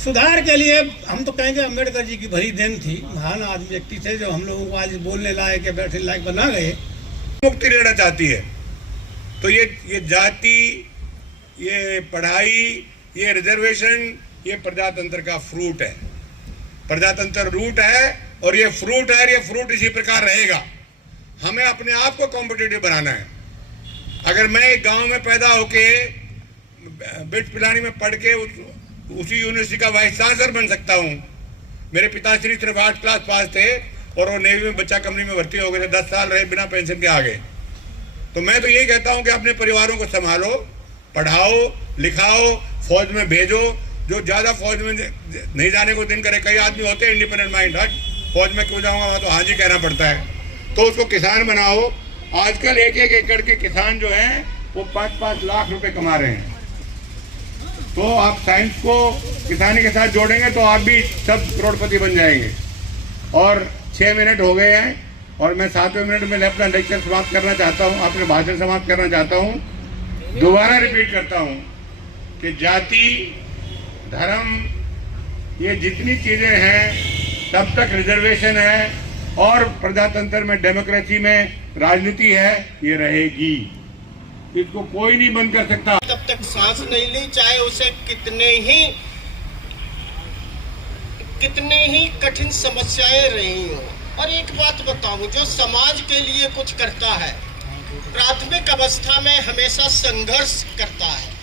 सुधार के लिए हम तो कहेंगे अम्बेडकर जी की भरी देन थी, महान आदमी व्यक्ति थे जो हम लोगों को आज बोलने लायक या बैठने लायक बना गए। मुक्ति लेना चाहती है तो ये जाति, ये पढ़ाई, ये रिजर्वेशन, ये प्रजातंत्र का फ्रूट है। प्रजातंत्र रूट है और ये फ्रूट है, और ये फ्रूट इसी प्रकार रहेगा। हमें अपने आप को कॉम्पिटिटिव बनाना है। अगर मैं एक गांव में पैदा होके बिट्स पिलानी में पढ़ के उसी यूनिवर्सिटी का वाइस चांसलर बन सकता हूँ। मेरे पिताश्री सिर्फ 8 क्लास पास थे और वो नेवी में बच्चा कंपनी में भर्ती हो गए थे, 10 साल रहे बिना पेंशन के आ गए। तो मैं तो यही कहता हूँ कि अपने परिवारों को संभालो, पढ़ाओ, लिखाओ, फौज में भेजो। जो ज़्यादा फौज में नहीं जाने को दिन करे, कई आदमी होते हैं इंडिपेंडेंट माइंड, हट फौज में क्यों जाऊँगा, वहाँ तो हाँ जी कहना पड़ता है। तो उसको किसान बनाओ। आजकल 1-1 एकड़ के किसान जो हैं वो 5-5 लाख रुपए कमा रहे हैं। तो आप साइंस को किसानी के साथ जोड़ेंगे तो आप भी सब करोड़पति बन जाएंगे। और 6 मिनट हो गए हैं और मैं 7वें मिनट में अपना लेक्चर समाप्त करना चाहता हूँ, अपने भाषण समाप्त करना चाहता हूँ। दोबारा रिपीट करता हूँ कि जाति, धर्म, ये जितनी चीज़ें हैं तब तक रिजर्वेशन है और प्रजातंत्र में, डेमोक्रेसी में राजनीति है, ये रहेगी। इसको कोई नहीं बंद कर सकता। तब तक सांस नहीं ली, चाहे उसे कितने ही कठिन समस्याएं रही हो। और एक बात बताऊं, जो समाज के लिए कुछ करता है प्राथमिक अवस्था में हमेशा संघर्ष करता है।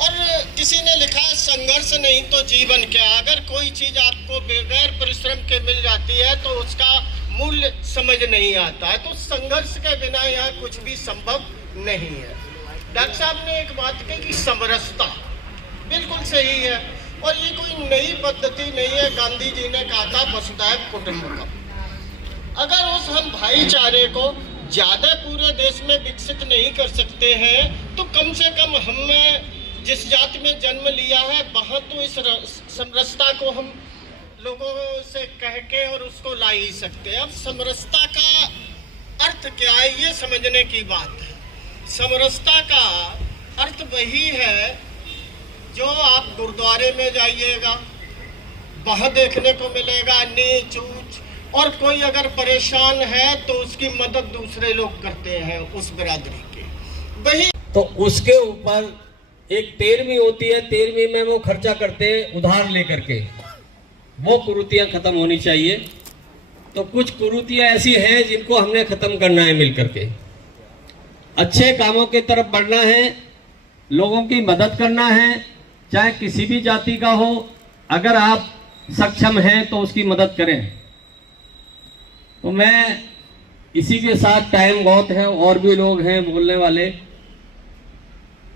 और किसी ने लिखा है संघर्ष नहीं तो जीवन क्या। अगर कोई चीज आपको बगैर परिश्रम के मिल जाती है तो उसका मूल्य समझ नहीं आता है। तो संघर्ष के बिना यहाँ कुछ भी संभव नहीं है। डॉक्टर साहब ने एक बात कही कि समरसता, बिल्कुल सही है। और ये कोई नई पद्धति नहीं है। गांधी जी ने कहा था वसुधैव कुटुंबकम। अगर उस हम भाईचारे को ज्यादा पूरे देश में विकसित नहीं कर सकते हैं तो कम से कम हमें जिस जाति में जन्म लिया है वहाँ तो इस समरसता को हम लोगों से कह के और उसको ला ही सकते हैं। अब समरसता का अर्थ क्या है ये समझने की बात है। समरसता का अर्थ वही है जो आप गुरुद्वारे में जाइएगा वहाँ देखने को मिलेगा, नीच ऊंच, और कोई अगर परेशान है तो उसकी मदद दूसरे लोग करते हैं उस बिरादरी के। वही तो उसके ऊपर एक 13वीं होती है, 13वीं में वो खर्चा करते हैं उधार लेकर के। वो कुरीतियां खत्म होनी चाहिए। तो कुछ कुरीतियां ऐसी हैं जिनको हमने खत्म करना है मिल करके। अच्छे कामों की तरफ बढ़ना है, लोगों की मदद करना है, चाहे किसी भी जाति का हो। अगर आप सक्षम हैं तो उसकी मदद करें। तो मैं इसी के साथ, टाइम बहुत है और भी लोग हैं बोलने वाले,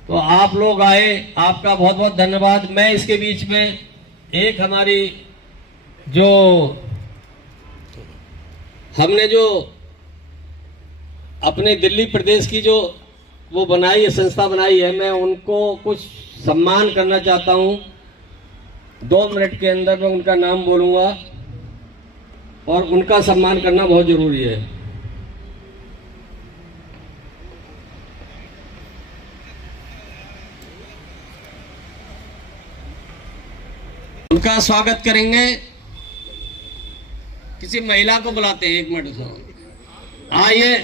तो आप लोग आए, आपका बहुत बहुत धन्यवाद। मैं इसके बीच में एक हमारी जो हमने जो अपने दिल्ली प्रदेश की जो वो बनाई है, संस्था बनाई है, मैं उनको कुछ सम्मान करना चाहता हूँ। 2 मिनट के अंदर मैं उनका नाम बोलूँगा और उनका सम्मान करना बहुत जरूरी है। उनका स्वागत करेंगे। किसी महिला को बुलाते हैं, 1 मिनट आइए।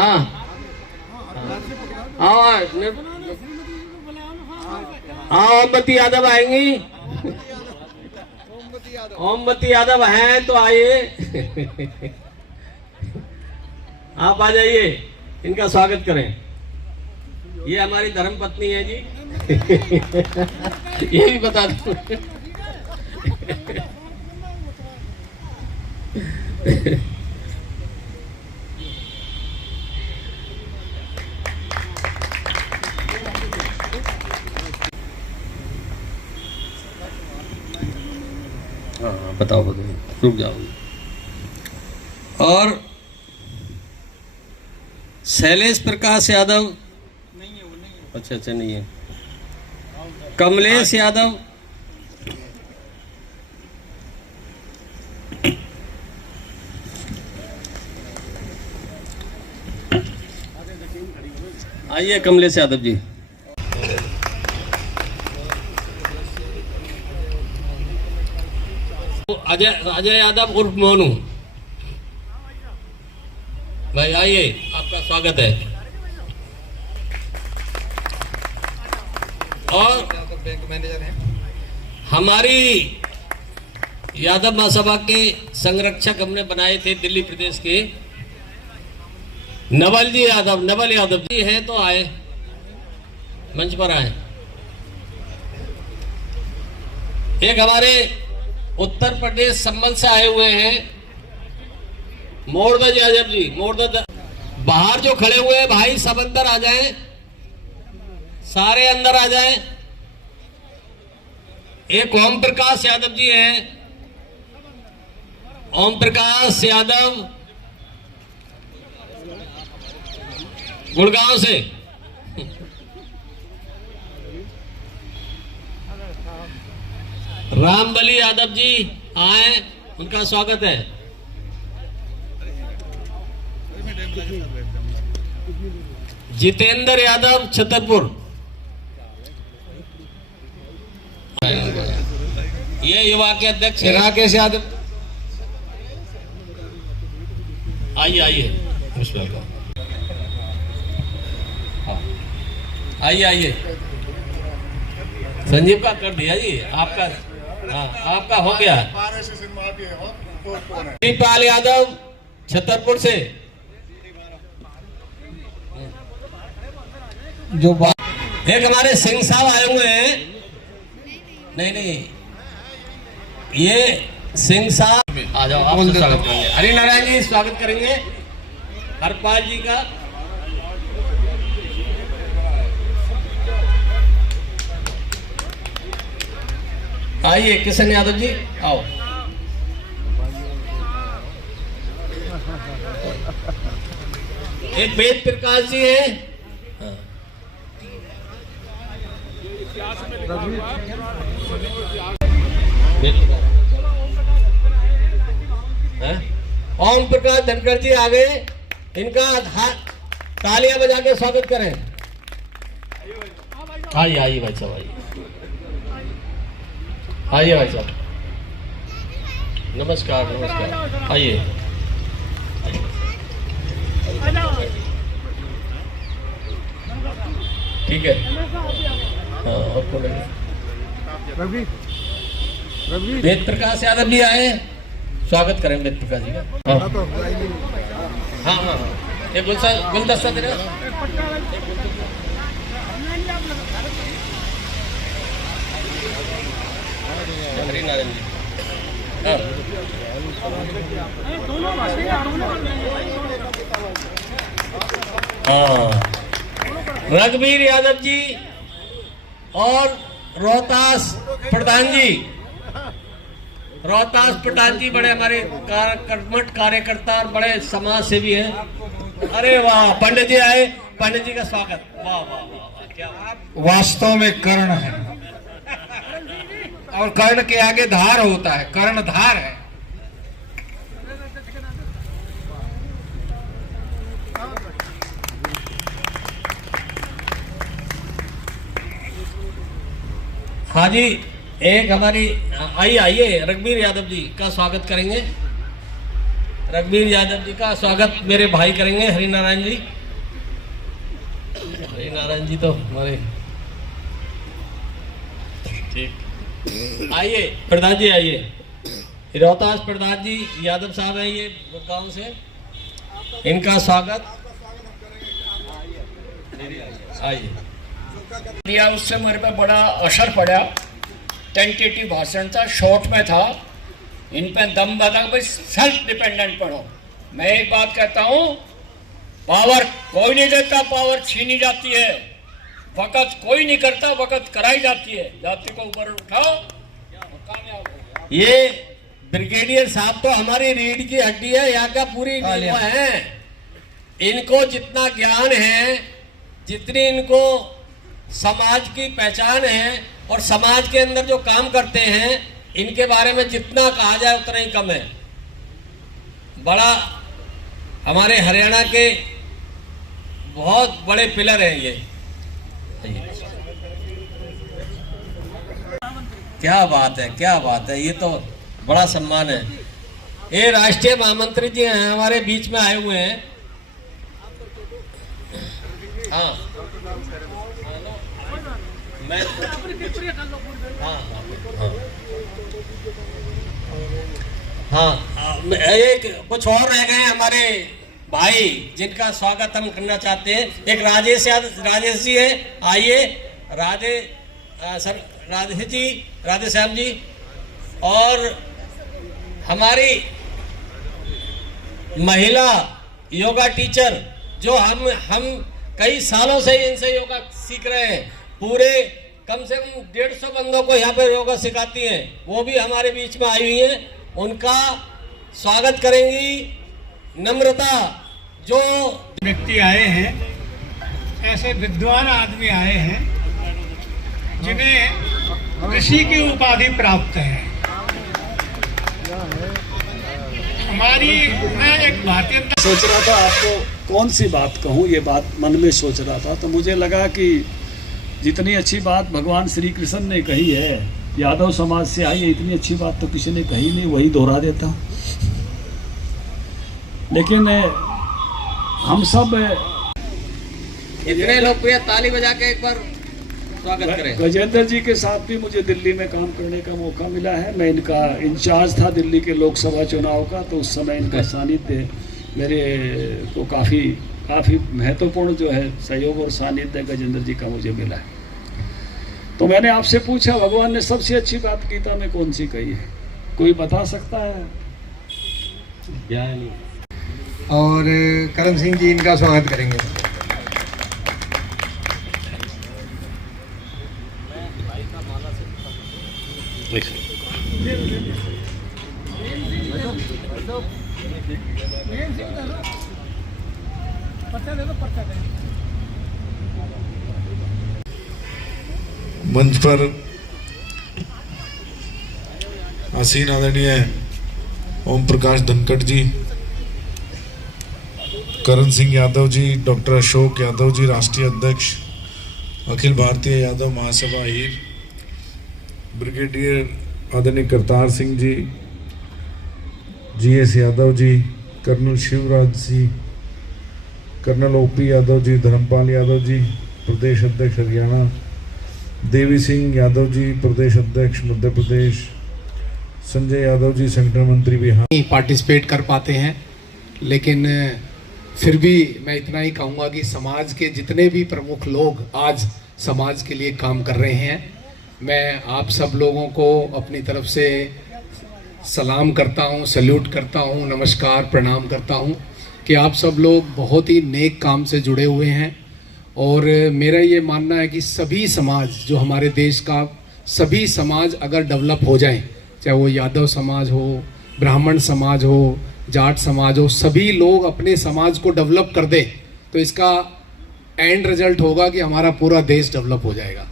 हाँ ओमवती यादव आएंगी। ओमवती यादव हैं तो आइए। आप आ जाइए, इनका स्वागत करें। ये हमारी धर्मपत्नी है जी। ये भी बता दो। हाँ बताओ, रुक जाओ। और शैलेश प्रकाश यादव नहीं है, वो नहीं है। अच्छा नहीं है। कमलेश यादव, आइए कमलेश यादव जी। अजय यादव उर्फ मोनू भाई, आइए, आपका स्वागत है। और बैंक मैनेजर हैं। हमारी यादव महासभा के संरक्षक हमने बनाए थे दिल्ली प्रदेश के नवल यादव जी हैं, तो आए, मंच पर आए। एक हमारे उत्तर प्रदेश संबल से आए हुए हैं मोरदज यादव जी। बाहर जो खड़े हुए हैं भाई, सब अंदर आ जाएं, सारे अंदर आ जाएं। एक ओम प्रकाश यादव जी हैं, ओम प्रकाश यादव गुड़गांव से। रामबली यादव जी आए, उनका स्वागत है। जितेंद्र यादव छतरपुर, ये युवा के अध्यक्ष राकेश यादव। आइए आइए। संजीव का कर दिया जी, आपका, हाँ आपका हो गया। दीपाल यादव छतरपुर से जो एक हमारे सिंह साहब आए हुए हैं। नहीं, ये सिंह साहब आ जाओ, आप स्वागत करेंगे। हरिनारायण जी स्वागत करेंगे हरपाल जी का। आइए किशन यादव जी, आओ। एक वेद प्रकाश जी हैं। ओम प्रकाश धनखड़ जी आ गए, इनका तालियां बजा के स्वागत करें। आइए भाई साहब, आइए भाई साहब, नमस्कार। आइए, ठीक है। हाँ, वेद प्रकाश यादव भी आए, स्वागत करें वेद प्रकाश जी का। हाँ, एक गुलदस्ता दे रहे। हरिनारायण जी, रघुवीर यादव जी और रोहतास प्रधान जी बड़े हमारे कर्मठ कार्यकर्ता और बड़े समाज सेवी हैं। अरे वाह, पंडित जी आए, पंडित जी का स्वागत। वाह वाह वाह, क्या वास्तव में कर्ण है और कर्ण के आगे धार होता है, कर्ण धार है। हाँ जी, एक हमारी आइए रघुवीर यादव जी का स्वागत करेंगे। रघुवीर यादव जी का स्वागत मेरे भाई करेंगे हरिनारायण जी तो हमारे ठीक। आइए प्रधान जी, आइए। रोहतास प्रधान जी यादव साहब हैं, ये गुड़गांव से, इनका स्वागत। आइए। दिया उससे मेरे पे बड़ा असर पड़ा। टेंटेटिव भाषण था, शॉर्ट में था। इन पे दम बता भाई सेल्फ डिपेंडेंट पढ़ो। मैं एक बात कहता हूँ, पावर कोई नहीं देता, पावर छीनी जाती है। वक़्त कोई नहीं करता, वक़्त कराई जाती है। जाति को ऊपर उठाओ, कामयाब हो। ये ब्रिगेडियर साहब तो हमारी रीढ़ की हड्डी है, यहाँ का पूरी है। इनको जितना ज्ञान है, जितनी इनको समाज की पहचान है और समाज के अंदर जो काम करते हैं, इनके बारे में जितना कहा जाए उतना ही कम है। बड़ा हमारे हरियाणा के बहुत बड़े पिलर हैं ये। क्या बात है, क्या बात है। ये तो बड़ा सम्मान है। ये राष्ट्रीय महामंत्री जी हैं, हमारे बीच में आए हुए हैं। हाँ मैं हाँ एक कुछ और रह गए हमारे भाई जिनका स्वागत हम करना चाहते हैं। एक राजेश जी है, आइए राधे श्याम जी, और हमारी महिला योगा टीचर जो हम कई सालों से इनसे योगा सीख रहे हैं, पूरे कम से कम 150 बंदों को यहाँ पर योगा सिखाती हैं, वो भी हमारे बीच में आई हुई हैं। उनका स्वागत करेंगी नम्रता। जो व्यक्ति आए हैं, ऐसे विद्वान आदमी आए हैं जिन्हें ऋषि की उपाधि प्राप्त है। हमारी मैं एक भारतीय सोच रहा था आपको कौन सी बात कहूँ, ये बात मन में सोच रहा था, तो मुझे लगा कि जितनी अच्छी बात भगवान श्री कृष्ण ने कही है, यादव समाज से आई है, इतनी अच्छी बात तो किसी ने कही नहीं, वही दोहरा देता हूँ। लेकिन हम सब इतने लोग ताली बजा के एक बार स्वागत करें। गजेंद्र जी के साथ भी मुझे दिल्ली में काम करने का मौका मिला है। मैं इनका इंचार्ज था दिल्ली के लोकसभा चुनाव का, तो उस समय इनका सानिध्य मेरे को काफ़ी महत्वपूर्ण जो है सहयोग और सानिध्य गजेंद्र जी का मुझे मिला है। तो मैंने आपसे पूछा भगवान ने सबसे अच्छी बात गीता में कौन सी कही है, कोई बता सकता है? और करण सिंह जी इनका स्वागत करेंगे। मंच पर आसीन आदरणीय ओम प्रकाश धनखड़ जी, करण सिंह यादव जी, डॉक्टर अशोक यादव जी, राष्ट्रीय अध्यक्ष अखिल भारतीय यादव महासभा हीर, ब्रिगेडियर आदरणीय Kartar Singh ji, GS Yadav ji, colonel Shivraj ji, colonel OP Yadav ji, Dharmpal Yadav ji, प्रदेश अध्यक्ष हरियाणा, देवी सिंह यादव जी, प्रदेश अध्यक्ष मध्य प्रदेश, संजय यादव जी, संगठन मंत्री बिहार। पार्टिसिपेट कर पाते हैं, लेकिन फिर भी मैं इतना ही कहूँगा कि समाज के जितने भी प्रमुख लोग आज समाज के लिए काम कर रहे हैं, मैं आप सब लोगों को अपनी तरफ से सलाम करता हूँ, सैल्यूट करता हूँ, नमस्कार प्रणाम करता हूँ कि आप सब लोग बहुत ही नेक काम से जुड़े हुए हैं। और मेरा ये मानना है कि सभी समाज, जो हमारे देश का सभी समाज अगर डेवलप हो जाएं, चाहे वो यादव समाज हो, ब्राह्मण समाज हो, जाट समाज हो, सभी लोग अपने समाज को डेवलप कर दें, तो इसका एंड रिजल्ट होगा कि हमारा पूरा देश डेवलप हो जाएगा।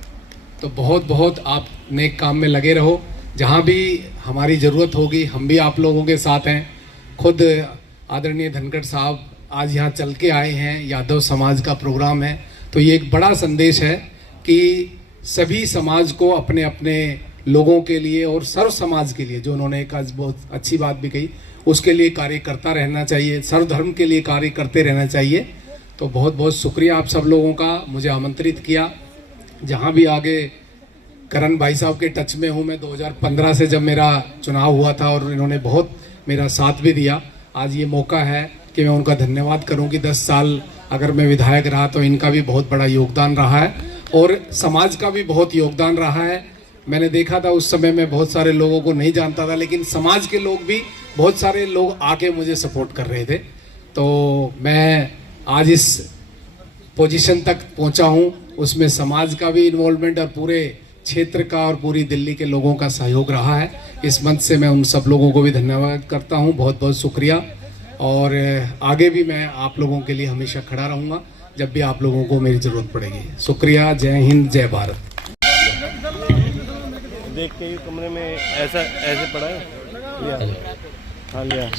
तो बहुत बहुत आप नेक काम में लगे रहो, जहाँ भी हमारी ज़रूरत होगी हम भी आप लोगों के साथ हैं। खुद आदरणीय धनखड़ साहब आज यहाँ चल के आए हैं, यादव समाज का प्रोग्राम है, तो ये एक बड़ा संदेश है कि सभी समाज को अपने अपने लोगों के लिए और सर्व समाज के लिए, जो उन्होंने एक आज बहुत अच्छी बात भी कही, उसके लिए कार्य करता रहना चाहिए, सर्वधर्म के लिए कार्य करते रहना चाहिए। तो बहुत बहुत शुक्रिया आप सब लोगों का, मुझे आमंत्रित किया। जहाँ भी आगे करण भाई साहब के टच में हूँ मैं 2015 से, जब मेरा चुनाव हुआ था और इन्होंने बहुत मेरा साथ भी दिया। आज ये मौका है कि मैं उनका धन्यवाद करूं कि 10 साल अगर मैं विधायक रहा तो इनका भी बहुत बड़ा योगदान रहा है और समाज का भी बहुत योगदान रहा है। मैंने देखा था उस समय मैं बहुत सारे लोगों को नहीं जानता था, लेकिन समाज के लोग भी बहुत सारे लोग आके मुझे सपोर्ट कर रहे थे। तो मैं आज इस पोजीशन तक पहुंचा हूं, उसमें समाज का भी इन्वॉल्वमेंट और पूरे क्षेत्र का और पूरी दिल्ली के लोगों का सहयोग रहा है। इस मंच से मैं उन सब लोगों को भी धन्यवाद करता हूं, बहुत बहुत शुक्रिया। और आगे भी मैं आप लोगों के लिए हमेशा खड़ा रहूँगा जब भी आप लोगों को मेरी ज़रूरत पड़ेगी। शुक्रिया, जय हिंद, जय भारत। देख के कमरे में ऐसे पड़ा है, हाँ लिया।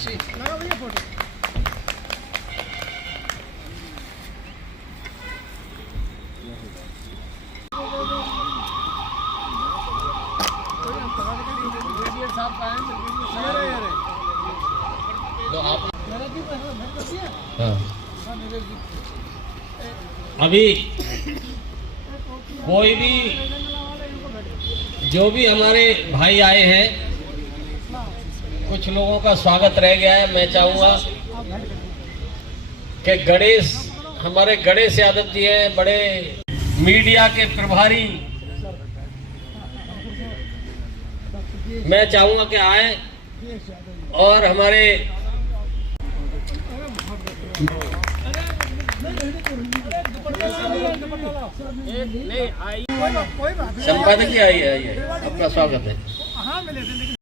तो आप हाँ। अभी कोई भी जो भी हमारे भाई आए हैं, कुछ लोगों का स्वागत रह गया है। मैं चाहूँगा कि गणेश, हमारे गणेश यादव जी हैं, बड़े मीडिया के प्रभारी, मैं चाहूँगा कि आए और हमारे संपादक जी आइए, आपका स्वागत है।